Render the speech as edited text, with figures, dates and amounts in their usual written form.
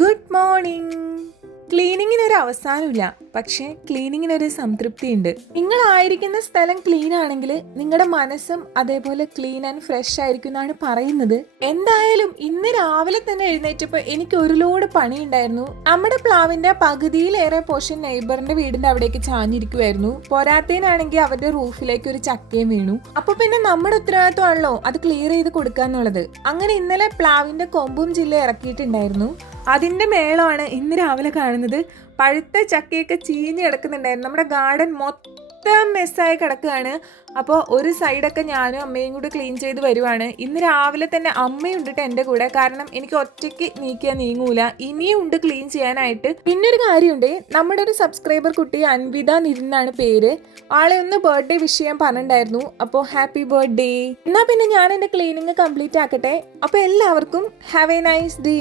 Good morning. ക്ലീനിങ്ങിനൊരു അവസാനമില്ല, പക്ഷേ ക്ലീനിങ്ങിനൊരു സംതൃപ്തിയുണ്ട്. നിങ്ങളായിരിക്കുന്ന സ്ഥലം clean ആണെങ്കിൽ നിങ്ങളുടെ മനസ്സും അതേപോലെ ക്ലീൻ ആൻഡ് ഫ്രഷ് ആയിരിക്കും എന്നാണ് പറയുന്നത്. എന്തായാലും ഇന്ന് രാവിലെ തന്നെ എഴുന്നേറ്റപ്പോൾ എനിക്ക് ഒരു ലോഡ് പണി ഉണ്ടായിരുന്നു. നമ്മുടെ പ്ലാവിന്റെ പകുതിയിലേറെ പോർഷൻ നെയ്ബറിന്റെ വീടിന്റെ അവിടേക്ക് ചാഞ്ഞിരിക്കുമായിരുന്നു. പോരാത്തേനാണെങ്കിൽ അവരുടെ റൂഫിലേക്ക് ഒരു ചക്കയും വീണു. അപ്പൊ പിന്നെ നമ്മുടെ ഉത്തരവാദിത്വമാണല്ലോ അത് ക്ലിയർ ചെയ്ത് കൊടുക്കാന്നുള്ളത്. അങ്ങനെ ഇന്നലെ പ്ലാവിന്റെ കൊമ്പും ജില്ല ഇറക്കിയിട്ടുണ്ടായിരുന്നു. അതിന്റെ മേളമാണ് ഇന്ന് രാവിലെ കാണുന്നത്. പഴുത്ത ചക്കയൊക്കെ ചീഞ്ഞ് കിടക്കുന്നുണ്ടായിരുന്നു. നമ്മുടെ ഗാർഡൻ മൊത്തം മെസ്സായി കിടക്കുകയാണ്. അപ്പോൾ ഒരു സൈഡൊക്കെ ഞാനും അമ്മയും കൂടെ ക്ലീൻ ചെയ്ത് വരുവാണ്. ഇന്ന് രാവിലെ തന്നെ അമ്മയുണ്ട് എൻ്റെ കൂടെ, കാരണം എനിക്ക് ഒറ്റയ്ക്ക് നീക്കിയാൽ നീങ്ങൂല. ഇനിയും ഉണ്ട് ക്ലീൻ ചെയ്യാനായിട്ട്. പിന്നെ ഒരു കാര്യമുണ്ട്, നമ്മുടെ ഒരു സബ്സ്ക്രൈബർ കുട്ടി അൻവിത നിരിന്നാണ് പേര്. ആളെ ഒന്ന് ബർത്ത്ഡേ വിഷ് ചെയ്യാൻ പറഞ്ഞിട്ടുണ്ടായിരുന്നു. അപ്പോൾ ഹാപ്പി ബർത്ത്ഡേ. എന്നാൽ പിന്നെ ഞാൻ എൻ്റെ ക്ലീനിങ് കംപ്ലീറ്റ് ആക്കട്ടെ. അപ്പോൾ എല്ലാവർക്കും ഹാവ് എ നൈസ് ഡേ.